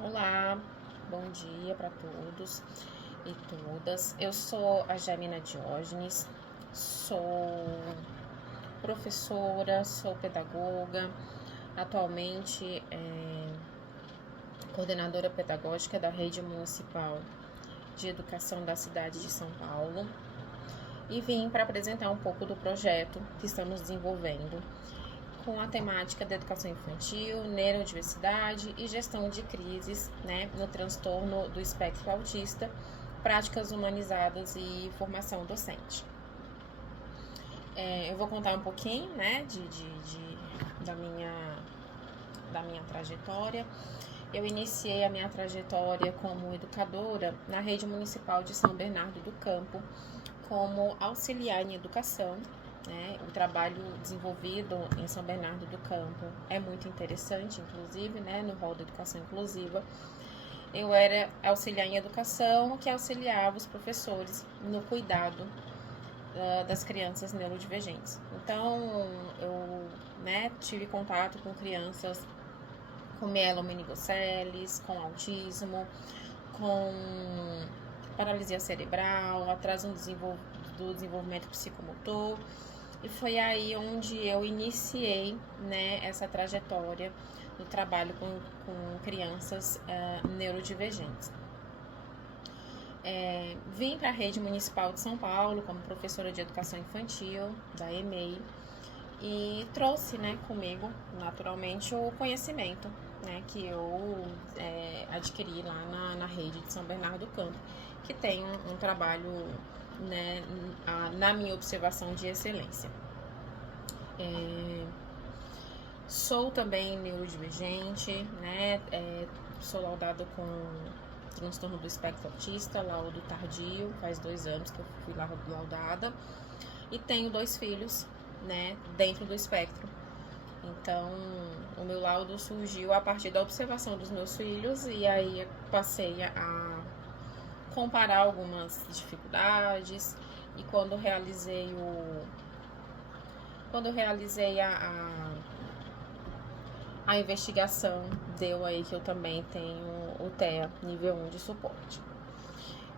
Olá, bom dia para todos e todas. Eu sou a Jamina Diógenes, sou professora, sou pedagoga, atualmente coordenadora pedagógica da Rede Municipal de Educação da cidade de São Paulo e vim para apresentar um pouco do projeto que estamos desenvolvendo com a temática da educação infantil, neurodiversidade e gestão de crises, no transtorno do espectro autista, práticas humanizadas e formação docente. Eu vou contar um pouquinho, da minha trajetória. Eu iniciei a minha trajetória como educadora na Rede Municipal de São Bernardo do Campo, como auxiliar em educação. O trabalho desenvolvido em São Bernardo do Campo é muito interessante, inclusive, no rol da educação inclusiva. Eu era auxiliar em educação, que auxiliava os professores no cuidado das crianças neurodivergentes. Então, eu tive contato com crianças com mielomeningocele, com autismo, com paralisia cerebral, atraso do desenvolvimento psicomotor. E foi aí onde eu iniciei, essa trajetória do trabalho com crianças neurodivergentes. Vim para a Rede Municipal de São Paulo como professora de educação infantil da EMEI e trouxe comigo, naturalmente, o conhecimento que eu adquiri lá na Rede de São Bernardo do Campo, que tem um trabalho, na minha observação, de excelência. Sou também neurodivergente, sou laudada com transtorno do espectro autista, laudo tardio, faz 2 anos que eu fui laudada, e tenho 2 filhos, dentro do espectro. Então, o meu laudo surgiu a partir da observação dos meus filhos, e aí passei a comparar algumas dificuldades, e quando realizei a investigação, deu aí que eu também tenho o TEA nível 1 de suporte.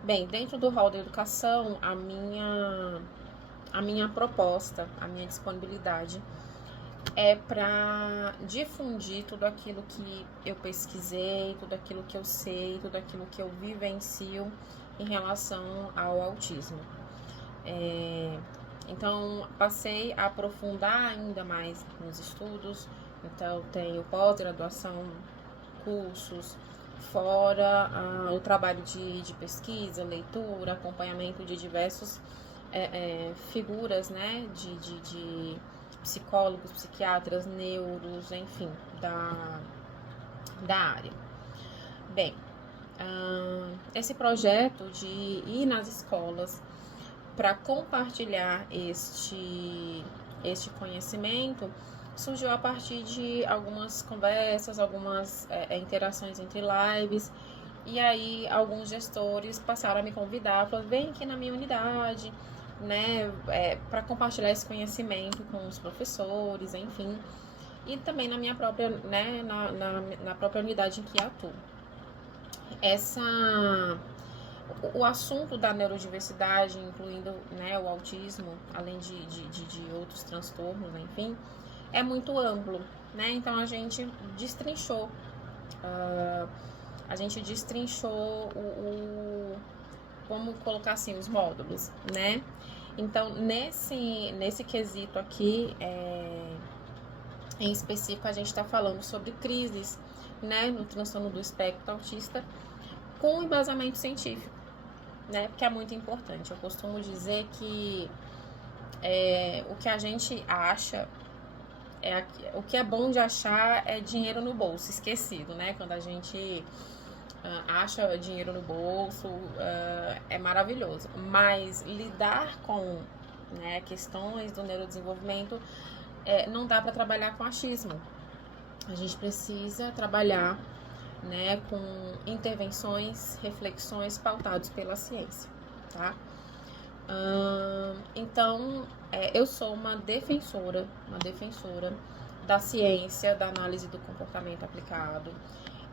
Bem, dentro do rol da educação, a minha proposta, a minha disponibilidade é para difundir tudo aquilo que eu pesquisei, tudo aquilo que eu sei, tudo aquilo que eu vivencio em relação ao autismo. Então, passei a aprofundar ainda mais nos estudos. Então, tenho pós-graduação, cursos, fora o trabalho de pesquisa, leitura, acompanhamento de diversos figuras, de psicólogos, psiquiatras, neuros, enfim, da área. Bem, esse projeto de ir nas escolas para compartilhar este conhecimento surgiu a partir de algumas conversas, algumas interações entre lives, e aí alguns gestores passaram a me convidar, falaram: vem aqui na minha unidade, para compartilhar esse conhecimento com os professores, enfim, e também na minha própria, na própria unidade em que atuo. O assunto da neurodiversidade, incluindo o autismo, além de outros transtornos, enfim, é muito amplo, Então a gente destrinchou, vamos colocar assim, os módulos, Então, nesse quesito aqui, em específico, a gente está falando sobre crises, no transtorno do espectro autista, com embasamento científico, porque é muito importante. Eu costumo dizer que o que a gente acha, o que é bom de achar é dinheiro no bolso, esquecido, Quando a gente acha dinheiro no bolso, é maravilhoso. Mas lidar com questões do neurodesenvolvimento, não dá para trabalhar com achismo. A gente precisa trabalhar com intervenções, reflexões pautadas pela ciência, tá? Então, eu sou uma defensora da ciência, da análise do comportamento aplicado.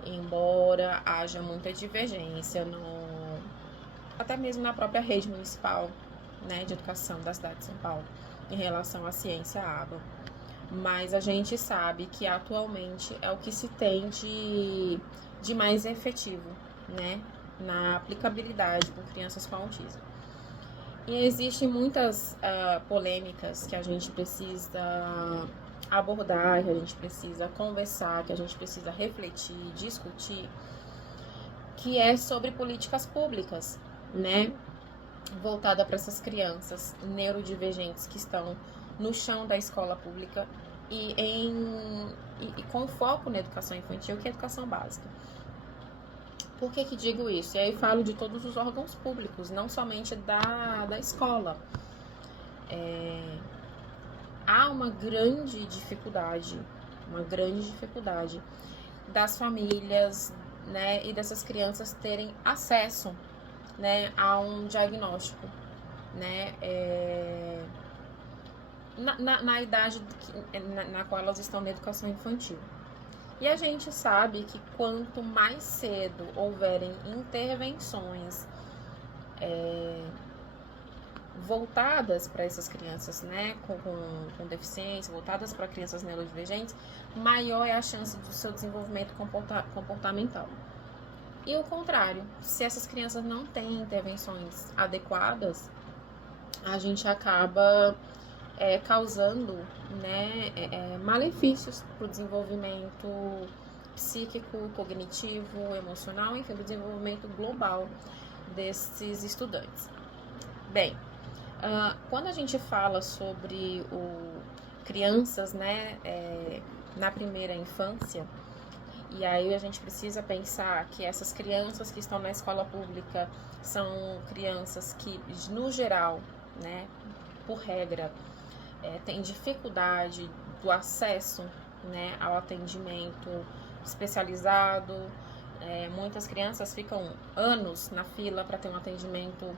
embora haja muita divergência até mesmo na própria rede municipal, né, de educação da cidade de São Paulo, em relação à ciência ABA. Mas a gente sabe que atualmente é o que se tem de mais efetivo, né, na aplicabilidade com crianças com autismo. E existem muitas polêmicas que a gente precisa abordar, que a gente precisa conversar, que a gente precisa refletir, discutir, que é sobre políticas públicas, né, voltada para essas crianças neurodivergentes que estão no chão da escola pública e com foco na educação infantil, que é a educação básica. Por que digo isso? E aí falo de todos os órgãos públicos, não somente da escola. Há uma grande dificuldade das famílias, né, e dessas crianças terem acesso, né, a um diagnóstico, né, na idade na qual elas estão na educação infantil. E a gente sabe que quanto mais cedo houverem intervenções voltadas para essas crianças, né, com deficiência, voltadas para crianças neurodivergentes, maior é a chance do seu desenvolvimento comportamental. E o contrário, se essas crianças não têm intervenções adequadas, a gente acaba causando, né, malefícios para o desenvolvimento psíquico, cognitivo, emocional, enfim, do desenvolvimento global desses estudantes. Bem, quando a gente fala sobre crianças, né, na primeira infância, e aí a gente precisa pensar que essas crianças que estão na escola pública são crianças que, no geral, né, por regra, têm dificuldade do acesso, né, ao atendimento especializado. Muitas crianças ficam anos na fila para ter um atendimento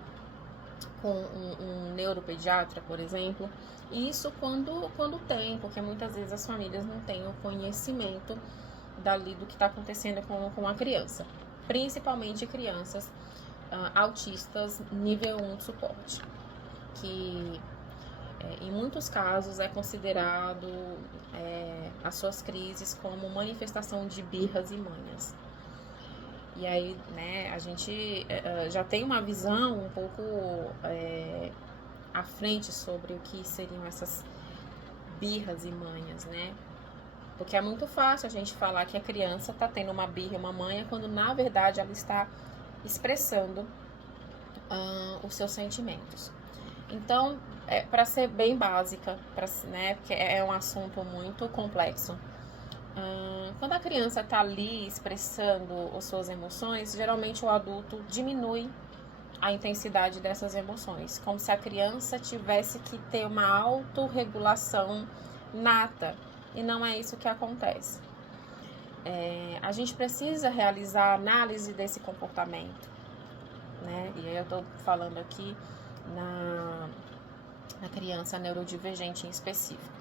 com um neuropediatra, por exemplo. E isso quando tem, porque muitas vezes as famílias não têm o conhecimento dali do que está acontecendo com a criança. Principalmente crianças autistas nível 1 de suporte, que em muitos casos é considerado as suas crises como manifestação de birras e manhas. E aí, né, a gente já tem uma visão um pouco à frente sobre o que seriam essas birras e manhas, né? Porque é muito fácil a gente falar que a criança está tendo uma birra e uma manha, quando na verdade ela está expressando os seus sentimentos. Então, para ser bem básica, né, porque é um assunto muito complexo, quando a criança está ali expressando as suas emoções, geralmente o adulto diminui a intensidade dessas emoções, como se a criança tivesse que ter uma autorregulação nata, e não é isso que acontece. A gente precisa realizar a análise desse comportamento, né? E aí eu estou falando aqui na criança neurodivergente em específico,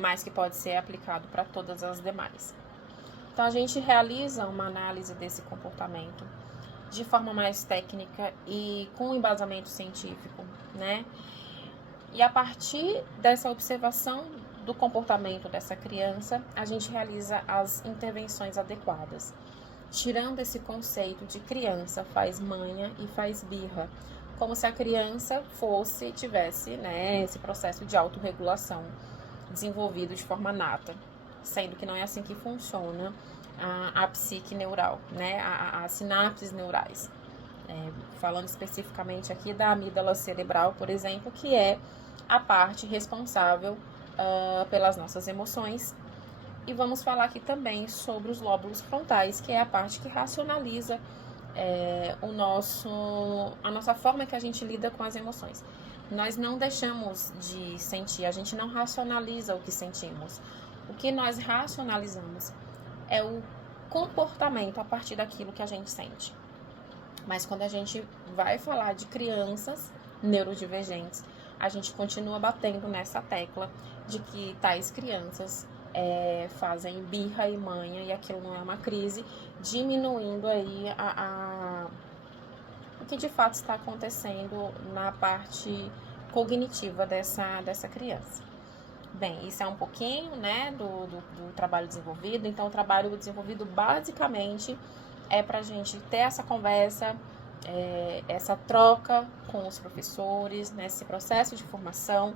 mas que pode ser aplicado para todas as demais. Então, a gente realiza uma análise desse comportamento de forma mais técnica e com embasamento científico, né? E a partir dessa observação do comportamento dessa criança, a gente realiza as intervenções adequadas, tirando esse conceito de criança faz manha e faz birra, como se a criança tivesse, né, esse processo de autorregulação desenvolvido de forma nata, sendo que não é assim que funciona a psique neural, né, as sinapses neurais. Falando especificamente aqui da amígdala cerebral, por exemplo, que é a parte responsável pelas nossas emoções. E vamos falar aqui também sobre os lóbulos frontais, que é a parte que racionaliza a nossa forma que a gente lida com as emoções. Nós não deixamos de sentir, a gente não racionaliza o que sentimos. O que nós racionalizamos é o comportamento a partir daquilo que a gente sente. Mas quando a gente vai falar de crianças neurodivergentes, a gente continua batendo nessa tecla de que tais crianças fazem birra e manha e aquilo não é uma crise, diminuindo aí o que de fato está acontecendo na parte cognitiva dessa criança. Bem, isso é um pouquinho, né, do trabalho desenvolvido. Então, o trabalho desenvolvido basicamente é para a gente ter essa conversa, essa troca com os professores, nesse processo de formação,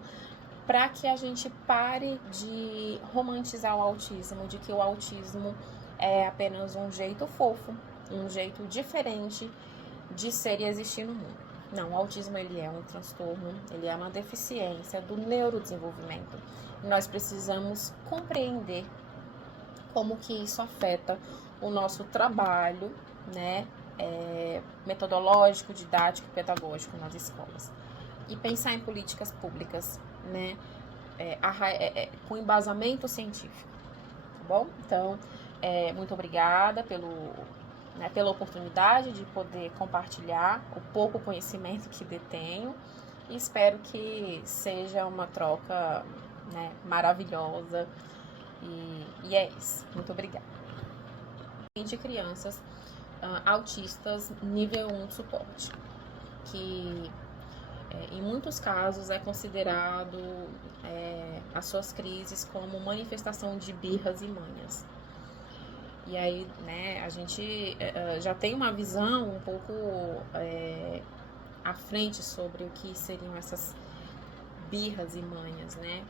para que a gente pare de romantizar o autismo, de que o autismo é apenas um jeito fofo, um jeito diferente de ser e existir no mundo. Não, o autismo ele é um transtorno, ele é uma deficiência do neurodesenvolvimento. Nós precisamos compreender como que isso afeta o nosso trabalho, né, metodológico, didático e pedagógico nas escolas. E pensar em políticas públicas, né, com embasamento científico, tá bom? Então, muito obrigada pela oportunidade de poder compartilhar o pouco conhecimento que detenho e espero que seja uma troca, né, maravilhosa e é isso. Muito obrigada. De crianças autistas nível 1 de suporte, que em muitos casos é considerado as suas crises como manifestação de birras e manhas. E aí, né, a gente já tem uma visão um pouco à frente sobre o que seriam essas birras e manhas, né?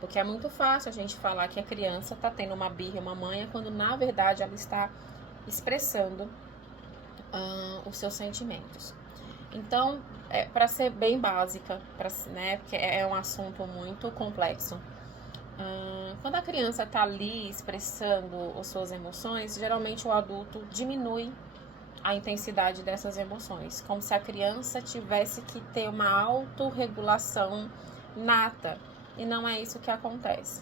Porque é muito fácil a gente falar que a criança está tendo uma birra e uma manha, quando na verdade ela está expressando os seus sentimentos. Então, para ser bem básica, né, porque é um assunto muito complexo, quando a criança está ali expressando as suas emoções, geralmente o adulto diminui a intensidade dessas emoções, como se a criança tivesse que ter uma autorregulação nata, e não é isso que acontece.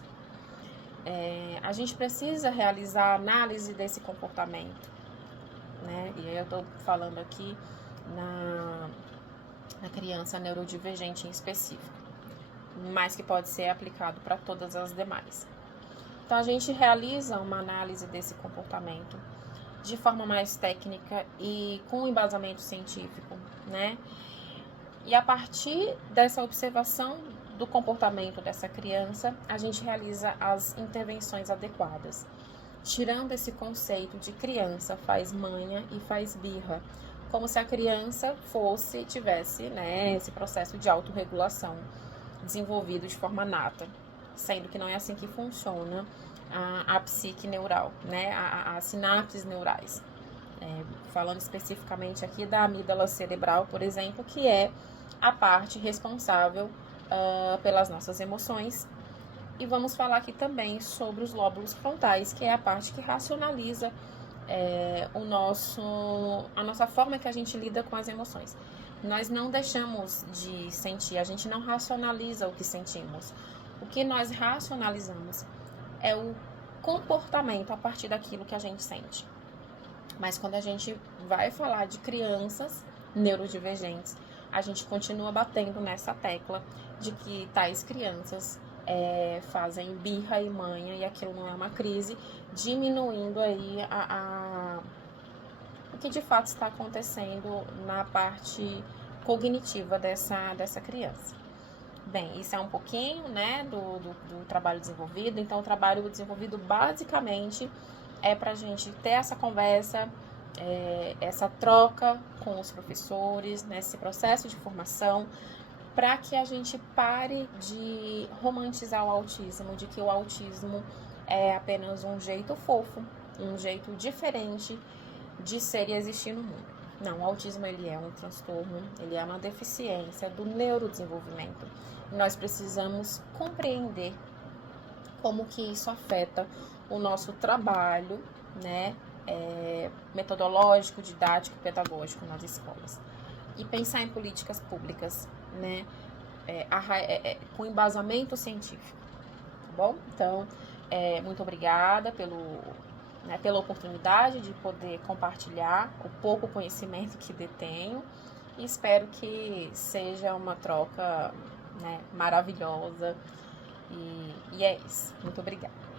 A gente precisa realizar a análise desse comportamento, né? E aí eu estou falando aqui na criança neurodivergente em específico, mas que pode ser aplicado para todas as demais. Então, a gente realiza uma análise desse comportamento de forma mais técnica e com embasamento científico, né? E a partir dessa observação do comportamento dessa criança, a gente realiza as intervenções adequadas, tirando esse conceito de criança faz manha e faz birra, como se a criança tivesse, né, esse processo de autorregulação desenvolvido de forma nata, sendo que não é assim que funciona a psique neural, né, as sinapses neurais. Falando especificamente aqui da amígdala cerebral, por exemplo, que é a parte responsável pelas nossas emoções. E vamos falar aqui também sobre os lóbulos frontais, que é a parte que racionaliza a nossa forma que a gente lida com as emoções. Nós não deixamos de sentir, a gente não racionaliza o que sentimos. O que nós racionalizamos é o comportamento a partir daquilo que a gente sente. Mas quando a gente vai falar de crianças neurodivergentes, a gente continua batendo nessa tecla de que tais crianças fazem birra e manha e aquilo não é uma crise, diminuindo aí o que de fato está acontecendo na parte cognitiva dessa criança. Bem, isso é um pouquinho, né, do trabalho desenvolvido. Então, o trabalho desenvolvido basicamente é para a gente ter essa conversa, essa troca com os professores, nesse processo de formação, para que a gente pare de romantizar o autismo, de que o autismo é apenas um jeito fofo, um jeito diferente de ser e existir no mundo. Não, o autismo ele é um transtorno, ele é uma deficiência do neurodesenvolvimento. Nós precisamos compreender como que isso afeta o nosso trabalho, né, metodológico, didático e pedagógico nas escolas. E pensar em políticas públicas, né, com embasamento científico, tá bom? Então, muito obrigada pela oportunidade de poder compartilhar o pouco conhecimento que detenho e espero que seja uma troca, né, maravilhosa e é isso. Muito obrigada.